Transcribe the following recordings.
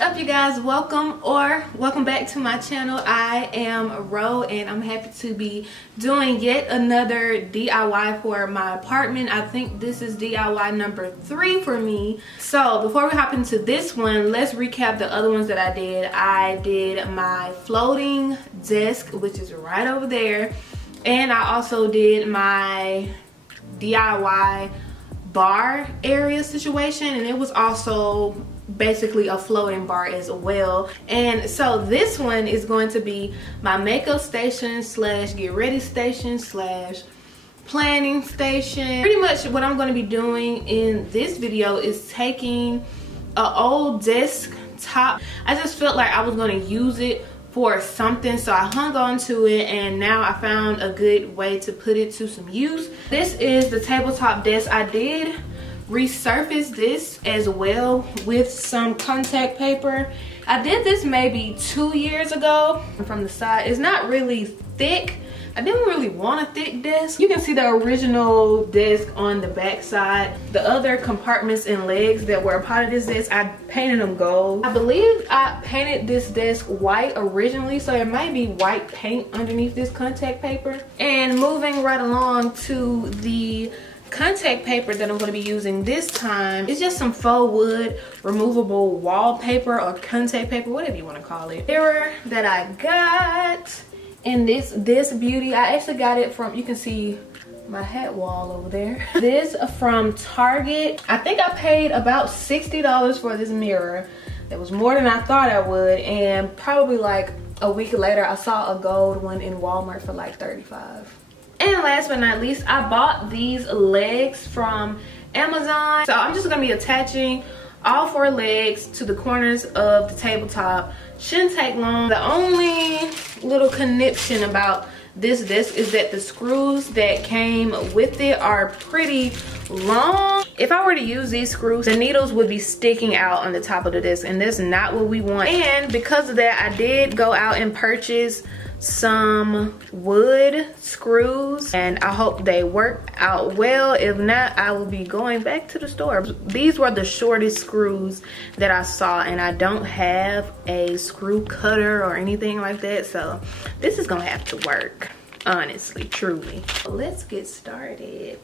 up, you guys? Welcome back to my channel. I am Ro and I'm happy to be doing yet another DIY for my apartment. I think this is DIY number 3 for me. So before we hop into this one, let's recap the other ones that I did. I did my floating desk, which is right over there, and I also did my DIY bar area situation, and it was also basically a floating bar as well. And so this one is going to be my makeup station slash get ready station slash planning station. Pretty much what I'm going to be doing in this video is taking an old desk top. I just felt like I was going to use it for something, so I hung on to it, and now I found a good way to put it to some use. This is the tabletop desk. I did resurface this as well with some contact paper. I did this maybe 2 years ago. From the side, it's not really thick. I didn't really want a thick desk. You can see the original desk on the back side. The other compartments and legs that were a part of this desk, I painted them gold. I believe I painted this desk white originally, so there might be white paint underneath this contact paper. And moving right along to the contact paper that I'm going to be using this time, it's just some faux wood removable wallpaper or contact paper, whatever you want to call it. Mirror that I got in this beauty. I actually got it from, you can see my hat wall over there. This from Target. I think I paid about $60 for this mirror. That was more than I thought I would, and probably like a week later I saw a gold one in Walmart for like $35. And last but not least, I bought these legs from Amazon. So I'm just gonna be attaching all 4 legs to the corners of the tabletop. Shouldn't take long. The only little conniption about this desk is that the screws that came with it are pretty long. If I were to use these screws, the needles would be sticking out on the top of the desk, and that's not what we want. And because of that, I did go out and purchase some wood screws, and I hope they work out well. If not, I will be going back to the store. These were the shortest screws that I saw, and I don't have a screw cutter or anything like that, so this is gonna have to work, honestly, truly. Let's get started.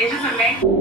It's just amazing.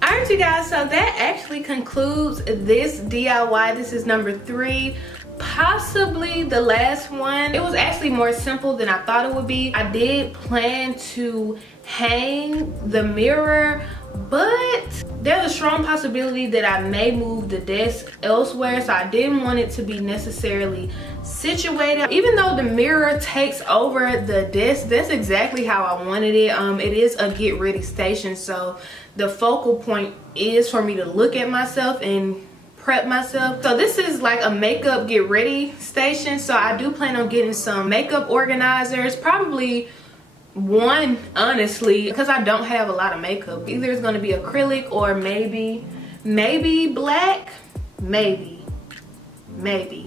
Alright, you guys, so that actually concludes this DIY. This is number 3, possibly the last one. It was actually more simple than I thought it would be. I did plan to hang the mirror, but there's a strong possibility that I may move the desk elsewhere, so I didn't want it to be necessarily situated. Even though the mirror takes over the desk, that's exactly how I wanted it. It is a get ready station, so the focal point is for me to look at myself and prep myself. So this is like a makeup get ready station, so I do plan on getting some makeup organizers, probably one, honestly, because I don't have a lot of makeup. Either it's going to be acrylic or maybe black, maybe.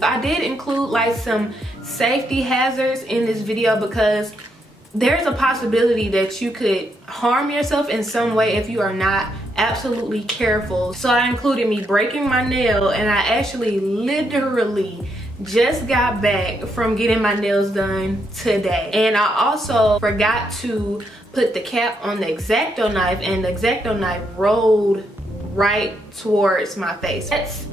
I did include like some safety hazards in this video because there's a possibility that you could harm yourself in some way if you are not absolutely careful. So I included me breaking my nail, and I actually literally just got back from getting my nails done today. And I also forgot to put the cap on the X-Acto knife, and the X-Acto knife rolled right towards my face. That's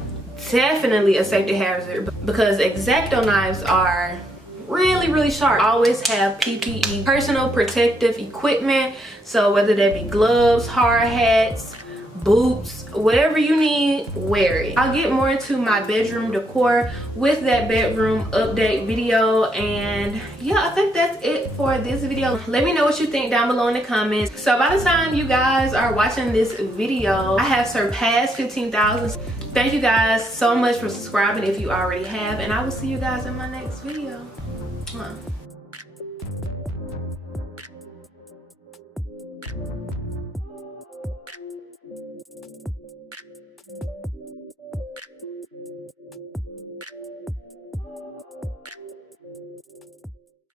definitely a safety hazard because X-Acto knives are really sharp. I always have PPE, personal protective equipment, so whether that be gloves, hard hats, boots, whatever you need, wear it. I'll get more into my bedroom decor with that bedroom update video, and yeah, I think that's it for this video. Let me know what you think down below in the comments. So by the time you guys are watching this video, I have surpassed 15,000. Thank you guys so much for subscribing if you already have, and I will see you guys in my next video. Mwah.